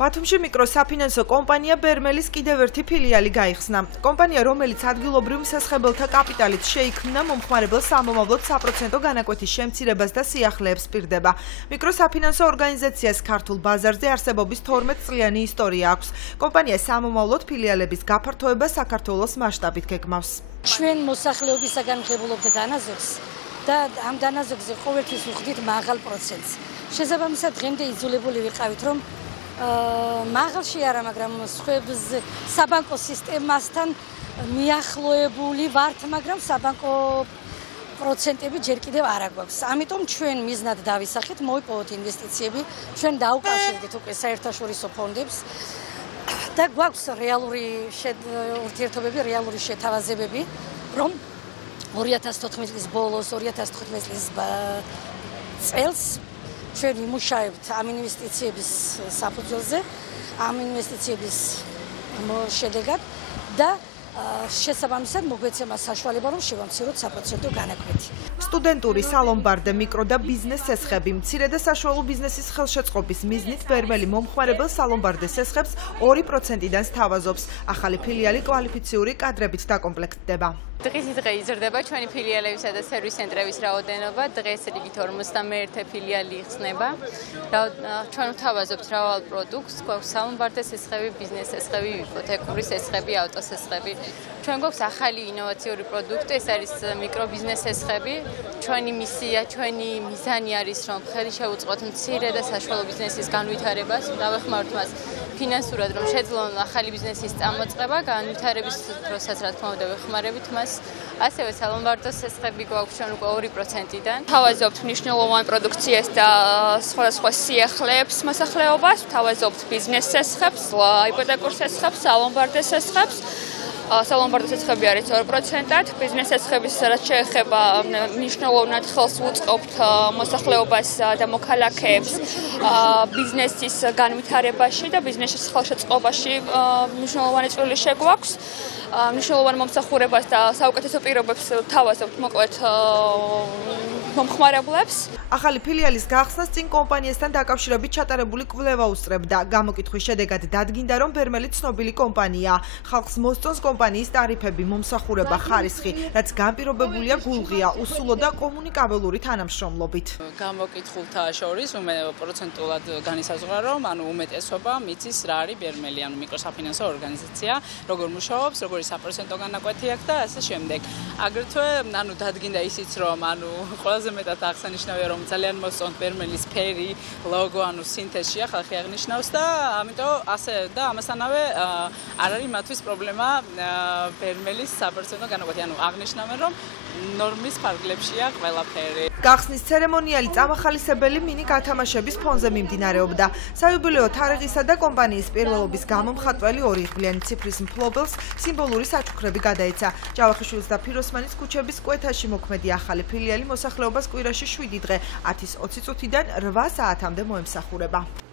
ბათუმში მიკროსაფინანსო კომპანია ბერმელის კიდევ ერთი ფილიალი გაიხსნა. კომპანია, რომელიც ადგილობრივ მსესხებელთა კაპიტალით შეიქმნა, მომხმარებელს სამომავლოდ 3% განაკვეთის შემცირებას და სიახლეებს პირდება. მიკროსაფინანსო ორგანიზაციას ქართულ ბაზარზე არსებობის 12 წლიანი ისტორია აქვს. კომპანია სამომავლოდ ფილიალების გაფართოება საქართველოს მასშტაბით გეგმავს. ჩვენ მოსახლეობისაგან ღებულობთ დანაზოგს და ამ დანაზოგზე ყოველთვის ვხვდით მაღალ პროცენტს. შესაბამისად დღემდე იძულებული ვიყავით, რომ მაღალში არა, მაგრამ სხვებს საბანკო სისტემასთან მიახლოებული ვართ, მაგრამ საბანკო პროცენტები ჯერ კიდევ არ აგვაქვს. ამიტომ ჩვენ მიზნად დავისახეთ, მოვიპოვოთ ინვესტიციები, ჩვენ დაუკავშირდით უკვე საერთაშორისო ფონდებს და გვაქვს რეალური ურთიერთობები, რეალური შეთავაზებები, რომ 2014 წლის ბოლოს, 2015 წლის წელს ჩვენ ვიმუშავებთ ამ ინვესტიციების საფუძველზე, ამ ინვესტიციების შედეგად და შესაბამისად მოგვეცემა საშუალება, რომ შევამციროთ 3% განაკვეთი. სტუდენტური სალომბარდე მიკრო და ბიზნეს სესხები მცირე და საშუალო ბიზნესის ხელშეწყობის მიზნით ბერმელი მომხმარებელ სალომბარდე სესხებს 2%-დან სთავაზობს. ახალი ფილიალი კვალიფიციური კადრებით დაკომპლექტდება. დღისდღე იზრდება ჩვენი ფილიალებისა და სერვის ცენტრების რაოდენობა. დღეს რიგით 51 ფილიალი იხსნება. ჩვენ ვთავაზობთ მრავალ პროდუქტს, გვაქვს სალომბარდე სესხები, ბიზნეს სესხები, იპოთეკური სესხები, ავტო სესხები. ჩვენ გვაქვს ახალი ინოვაციური პროდუქტი, ეს არის მიკრობიზნეს სესხები. ჩვენი მისია, ჩვენი მიზანი არის, რომ ხელი შევუწყოთ მცირე და საშუალო ბიზნესის განვითარებას, დავეხმაროთ მას ფინანსურად, რომ შეძლონ ახალი ბიზნესის წამოწყება, განვითარების დროსაც რა თქმა უნდა ვეხმარებით მას. ასევე სალომბარდო სესხები გვაქვს ჩვენ უკვე 2%-დან. ვთავაზობთ მნიშვნელოვან პროდუქციას და სხვადასხვა სიახლეებს მოსახლეობას, ვთავაზობთ ბიზნეს სესხებს, იპოთეკურ სესხებს, სალომბარდე სესხებს. სალომბარდო სესხები არის 2%-ად, ბიზნეს სესხების რაც შეეხება მნიშვნელოვნად ხელს ვუწყობთ მოსახლეობას და მოქალაქეებს ბიზნესის განვითარებაში და ბიზნესის ხელშეწყობაში მნიშვნელოვანი წვლილი შეგვაქვს. მნიშვნელოვან მომსახურებას და საუკეთესო პირობებს ვთავაზობთ მოკლედ მომხმარებლებს. ახალი ფილიალის გახსნას წინ კომპანიასთან დაკავშირებით ჩატარებული კვლევა უსწრებდა. გამოკითხვის შედეგად დადგინდა, რომ ბერმელი ცნობილი კომპანიაა. ხალხს მოსწონს კომპანიის ტარიფები, მომსახურება, ხარისხი, რაც განპირობებულია გულღია, უსულო და კომუნიკაბელური თანამშრომლობით. გამოკითხულთა შორის პროცენტულად განისაზღვრა, რომ უმეტესობა მიცის რა არის ბერმელი, მიკროსაფინანსო ორგანიზაცია, როგორ მუშაობს, როგორი 3% განაკვეთი აქვს და ასე შემდეგ. აგრეთვე დადგინდა ისიც, რომ ყველაზე მეტად აღსანიშნავია, რომ ძალიან მოსწონთ ბერმელის ფერი, ლოგო, სინთეზშია, ხალხი აღნიშნავს და ამიტომ ასე და ამასთანავე არ არის მათთვის პრობლემა ბერმელის 3% განაკვეთი, აღნიშნავენ, რომ ნორმის ფარგლებშია ყველაფერი. გახსნის ცერემონიალი წამახალისებელი მინი გათამაშების ფონზე მიმდინარეობდა. საიუბილეო თარიღისა და კომპანიის პირველობის გამო მხატვრელი 2 იღბლიანი ციფრის მფლობელს სიმბოლური საჩუქრები გადაეცა. ჯავახიშვილის და ფიროსმანის ქუჩების კვეთაში მოქმედი ახალი ფილიალი მოსახლეობას კვირაში 7 დღე 10:20-დან 8 საათამდე მოემსახურება.